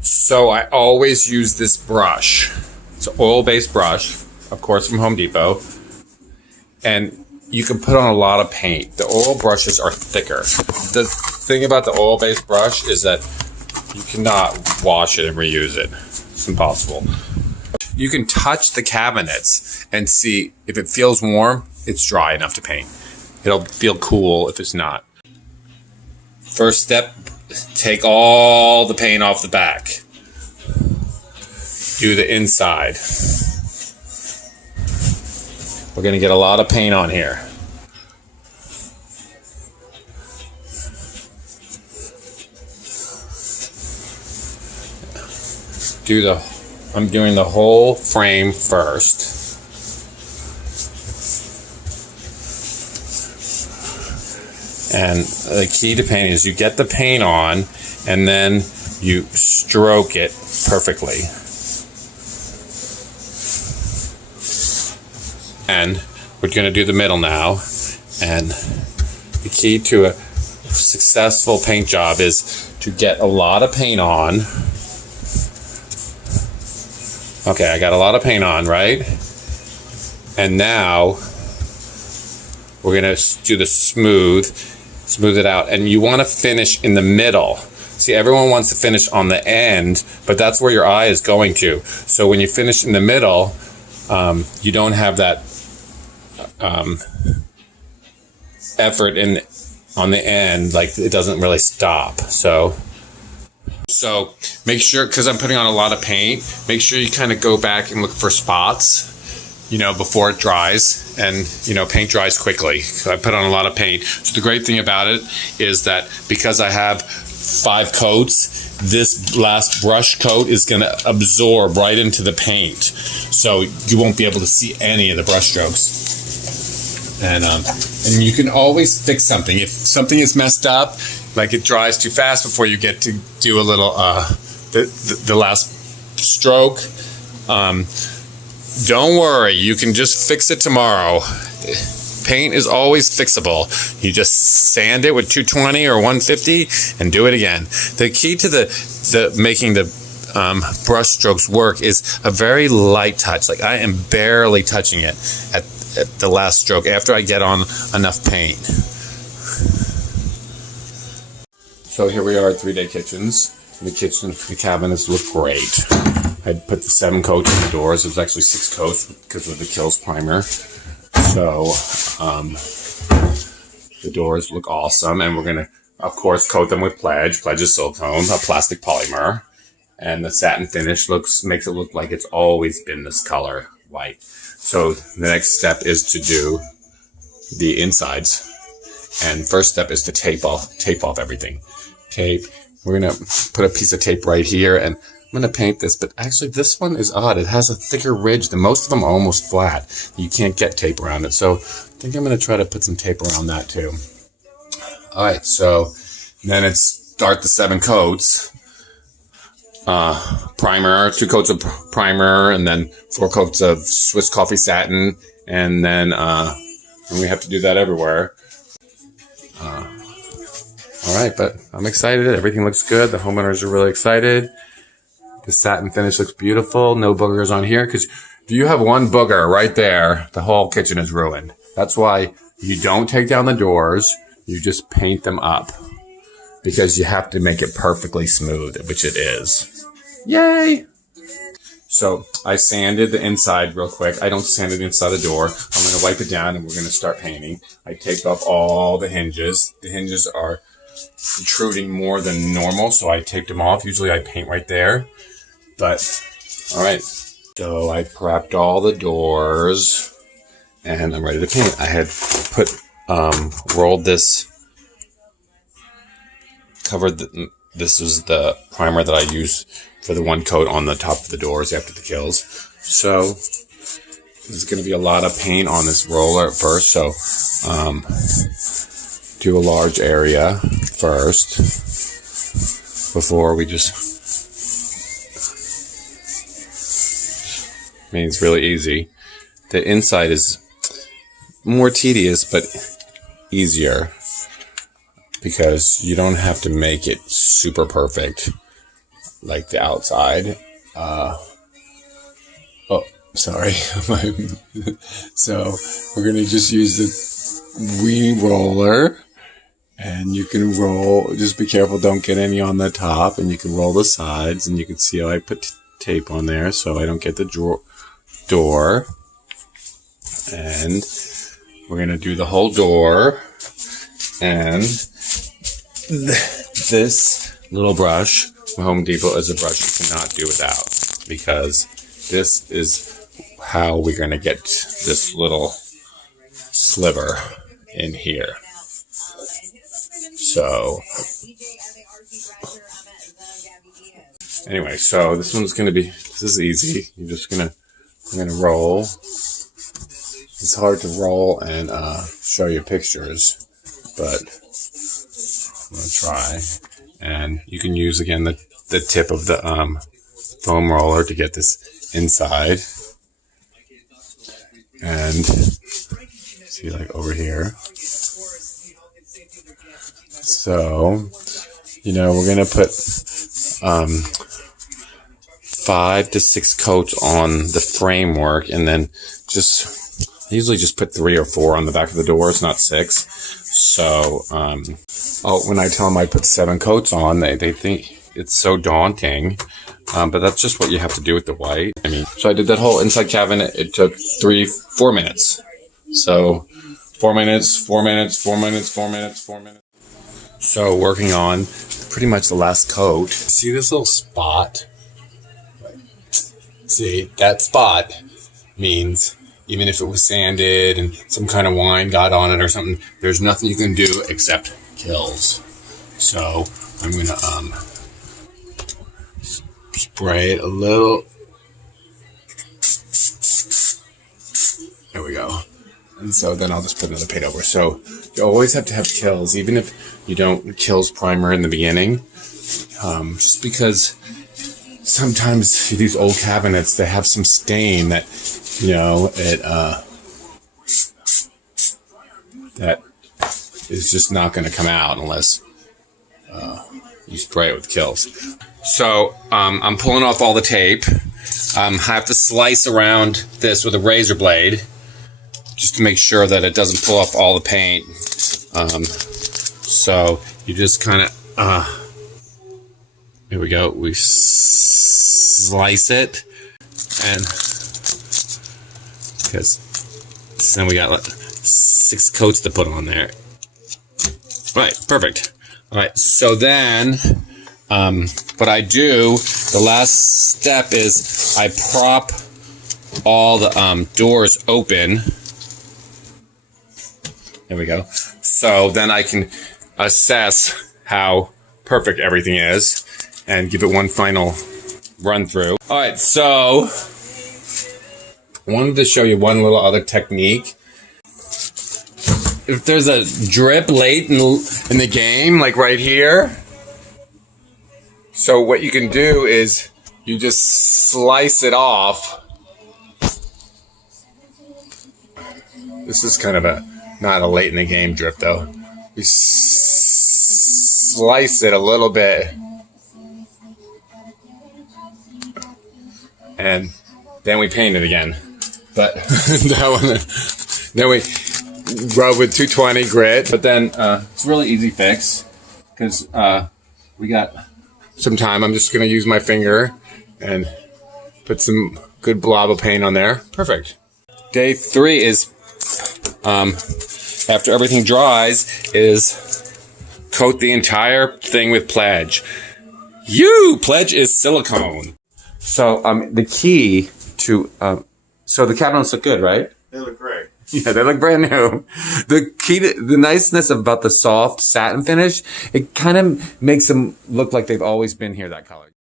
So I always use this brush. It's an oil-based brush, of course, from Home Depot. And you can put on a lot of paint. The oil brushes are thicker. The thing about the oil-based brush is that you cannot wash it and reuse it. It's impossible. You can touch the cabinets and see if it feels warm, it's dry enough to paint. It'll feel cool if it's not. First step, take all the paint off the back. Do the inside. We're going to get a lot of paint on here. I'm doing the whole frame first. And the key to painting is you get the paint on and then you stroke it perfectly. And we're going to do the middle now. And the key to a successful paint job is to get a lot of paint on. Okay, I got a lot of paint on, right? And now we're going to do the smooth it out. And you want to finish in the middle. See, everyone wants to finish on the end, but that's where your eye is going to. So when you finish in the middle, you don't have that effort on the end, like it doesn't really stop. So make sure, because I'm putting on a lot of paint, make sure you kind of go back and look for spots, before it dries, and, paint dries quickly. So I put on a lot of paint. So the great thing about it is that because I have 5 coats, this last brush coat is going to absorb right into the paint. So you won't be able to see any of the brush strokes. And you can always fix something. If something is messed up, like it dries too fast before you get to do a little, the last stroke, don't worry, you can just fix it tomorrow. Paint is always fixable. You just sand it with 220 or 150 and do it again. The key to the making the brush strokes work is a very light touch. Like I am barely touching it at the last stroke after I get on enough paint. So here we are at 3-Day Kitchens. The cabinets look great. I put the 7 coats on the doors. It was actually 6 coats because of the Kills primer. So the doors look awesome, and we're gonna, of course, coat them with Pledge. Pledge is silicone, a plastic polymer, and the satin finish makes it look like it's always been this color, white. So the next step is to do the insides, and first step is to tape off everything. Tape. We're gonna put a piece of tape right here, and I'm gonna paint this, but actually this one is odd. It has a thicker ridge than most of them are almost flat. You can't get tape around it, so I think I'm gonna try to put some tape around that too. All right, so then it's start the 7 coats. Primer, 2 coats of primer, and then 4 coats of Swiss Coffee Satin, and then we have to do that everywhere. All right, but I'm excited. Everything looks good. The homeowners are really excited. The satin finish looks beautiful. No boogers on here, because if you have one booger right there, the whole kitchen is ruined. That's why you don't take down the doors. You just paint them up, because you have to make it perfectly smooth, which it is. Yay! So I sanded the inside real quick. I don't sand it inside the door. I'm going to wipe it down, and we're going to start painting. I taped off all the hinges. The hinges are protruding more than normal, so I taped them off. Usually I paint right there. But, all right. So I prepped all the doors, and I'm ready to paint. I had rolled this, this is the primer that I use for the 1 coat on the top of the doors after the Kills. So there's going to be a lot of paint on this roller at first, so do a large area first before we it's really easy. The inside is more tedious, but easier, because you don't have to make it super perfect. like the outside. Oh, sorry. So we're going to just use the wing roller, and you can roll, just be careful, don't get any on the top, and you can roll the sides, and you can see how I put tape on there so I don't get the door. And we're going to do the whole door, and this little brush from Home Depot is a brush you cannot do without, because this is how we're going to get this little sliver in here. So anyway, so this one's going to be, this is easy. I'm going to roll. It's hard to roll and show you pictures, but I'm going to try. And you can use, again, the tip of the foam roller to get this inside. And see, like over here. So, we're going to put 5 to 6 coats on the framework, and then I usually just put 3 or 4 on the back of the doors, not 6. So, when I tell them I put 7 coats on, they think it's so daunting. But that's just what you have to do with the white. So I did that whole inside cabinet. It took 4 minutes. So 4 minutes, 4 minutes, 4 minutes, 4 minutes, 4 minutes. So working on pretty much the last coat. See this little spot? See, that spot means even if it was sanded and some kind of wine got on it or something, there's nothing you can do except kills. So I'm going to spray it a little. There we go. And so then I'll just put another paint over. So you always have to have kills, even if you don't kills primer in the beginning. Just because sometimes these old cabinets, they have some stain that, that is just not going to come out unless you spray it with kills. So I'm pulling off all the tape. I have to slice around this with a razor blade just to make sure that it doesn't pull off all the paint. So you just kind of, here we go. We slice it, and because then we got like 6 coats to put on there. All right, perfect. All right, so then what I do, the last step is I prop all the doors open. There we go. So then I can assess how perfect everything is and give it one final run through. All right, so I wanted to show you one little other technique. If there's a drip late in the game, like right here, so what you can do is you just slice it off. This is kind of not a late in the game drip though. We slice it a little bit, and then we paint it again. But then we rub with 220 grit. But then it's a really easy fix because we got some time. I'm just going to use my finger and put some good blob of paint on there. Perfect. Day 3 is, after everything dries, is coat the entire thing with Pledge. Pledge is silicone. So the key to, so the cabinets look good, right? They look great. Yeah, they look brand new. The key to the niceness about the soft satin finish, it kind of makes them look like they've always been here, that color.